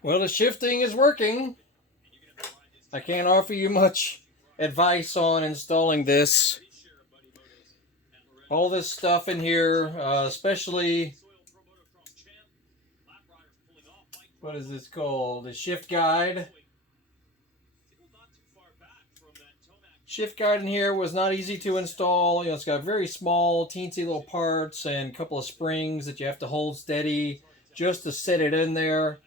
Well, the shifting is working. I can't offer you much advice on installing this. All this stuff in here, especially, what is this called? The shift guide. Shift guide in here was not easy to install. You know, it's got very small, teensy little parts and a couple of springs that you have to hold steady just to set it in there.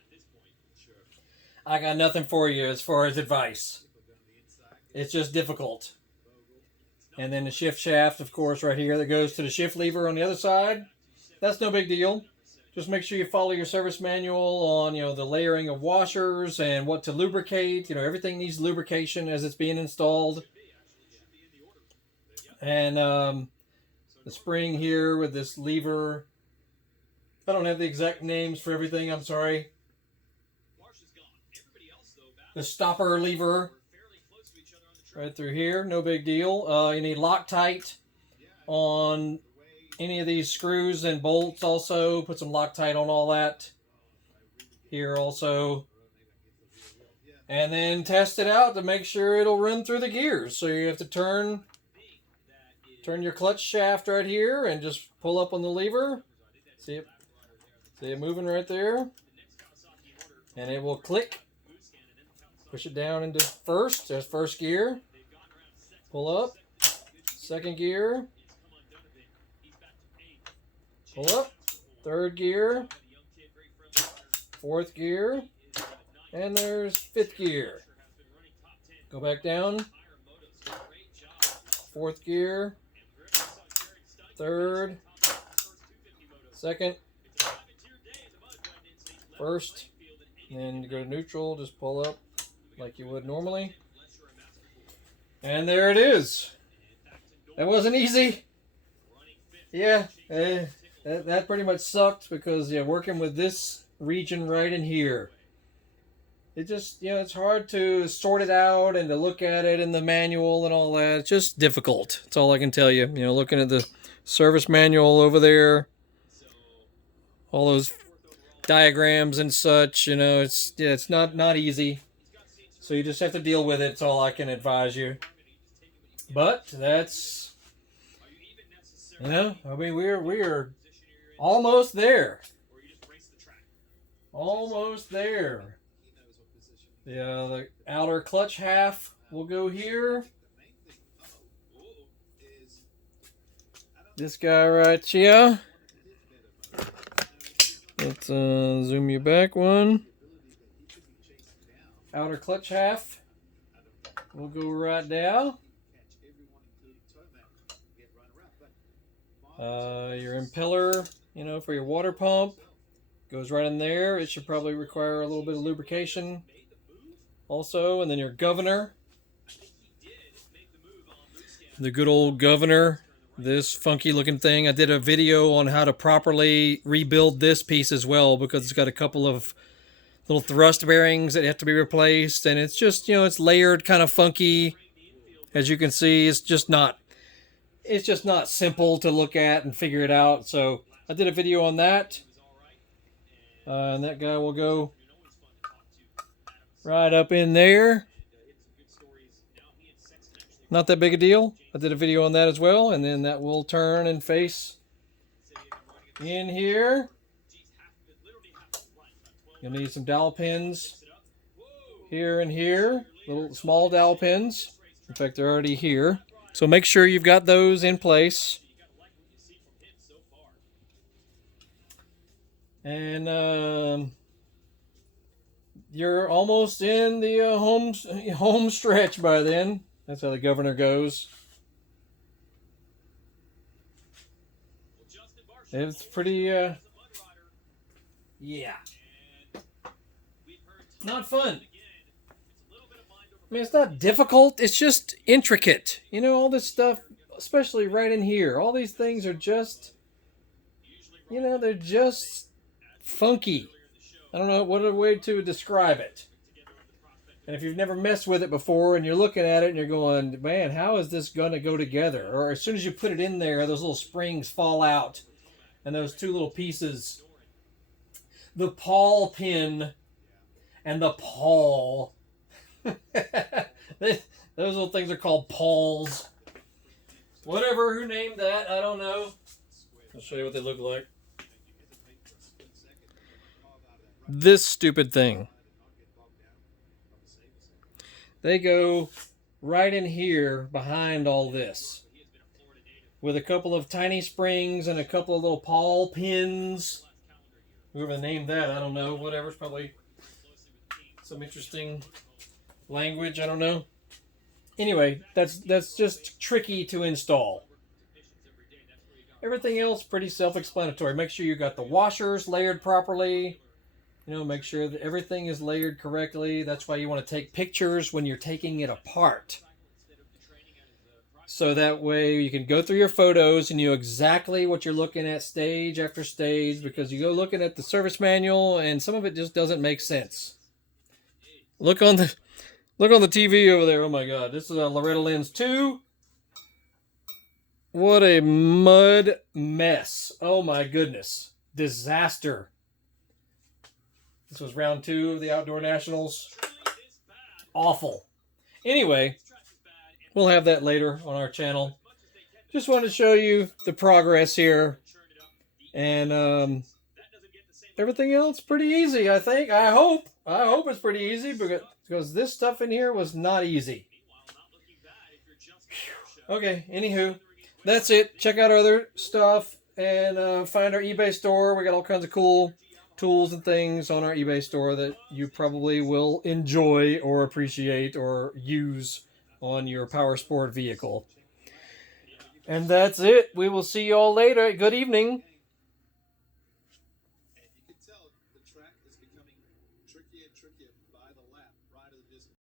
I got nothing for you as far as advice. It's just difficult. And then the shift shaft, of course, right here that goes to the shift lever on the other side. That's no big deal. Just make sure you follow your service manual on, you know, the layering of washers and what to lubricate. You know, everything needs lubrication as it's being installed. And the spring here with this lever. I don't have the exact names for everything, I'm sorry. The stopper lever right through here, no big deal. You need Loctite on any of these screws and bolts also. Put some Loctite on all that. Here also. And then test it out to make sure it'll run through the gears. So you have to turn your clutch shaft right here and just pull up on the lever. See it moving right there? And it will click. Push it down into first. There's first gear. Pull up. Second gear. Pull up. Third gear. Fourth gear. And there's fifth gear. Go back down. Fourth gear. Third. Second. First. And then you go to neutral. Just pull up like you would normally. And there it is. That wasn't easy. Yeah, that pretty much sucked because, yeah, working with this region right in here, it just, you know, it's hard to sort it out and to look at it in the manual and all that. It's just difficult. That's all I can tell you. You know, looking at the service manual over there, all those diagrams and such, you know, it's not easy. So you just have to deal with it. It's all I can advise you. But that's, you know, I mean, we're almost there. Almost there. Yeah, the outer clutch half will go here. This guy right here. Let's zoom you back one. Outer clutch half will go right down. Your impeller, you know, for your water pump goes right in there. It should probably require a little bit of lubrication also. And then your governor, the good old governor, this funky looking thing. I did a video on how to properly rebuild this piece as well because it's got a couple of little thrust bearings that have to be replaced, and it's just, you know, it's layered kind of funky. As you can see, it's just not simple to look at and figure it out. So I did a video on that, and that guy will go right up in there. Not that big a deal. I did a video on that as well, and then that will turn and face in here. You'll need some dowel pins here and here, little small dowel pins. In fact, they're already here. So make sure you've got those in place. And you're almost in the home stretch by then. That's how the governor goes. It's pretty, yeah. Not fun. I mean, it's not difficult. It's just intricate. You know, all this stuff, especially right in here. All these things are just, you know, they're just funky. I don't know what other way to describe it. And if you've never messed with it before and you're looking at it and you're going, man, how is this going to go together? Or as soon as you put it in there, those little springs fall out. And those two little pieces, the Pawl pin and the Pawl. Those little things are called Pawls. Whatever, who named that, I don't know. I'll show you what they look like. This stupid thing. They go right in here behind all this, with a couple of tiny springs and a couple of little Pawl pins. Whoever named that, I don't know. Whatever, it's probably some interesting language, I don't know. Anyway, that's just tricky to install. Everything else pretty self-explanatory. Make sure you got the washers layered properly. You know, make sure that everything is layered correctly. That's why you want to take pictures when you're taking it apart. So that way you can go through your photos and you know exactly what you're looking at stage after stage, because you go looking at the service manual and some of it just doesn't make sense. Look on the TV over there. Oh my God, this is a Loretta Lynn's 2. What a mud mess. Oh my goodness. Disaster. This was round 2 of the Outdoor Nationals. Awful. Anyway, we'll have that later on our channel. Just wanted to show you the progress here. And everything else pretty easy, I think. I hope it's pretty easy, because this stuff in here was not easy. Whew. Okay, anywho, that's it. Check out our other stuff and find our eBay store. We got all kinds of cool tools and things on our eBay store that you probably will enjoy or appreciate or use on your power sport vehicle. And that's it. We will see you all later. Good evening.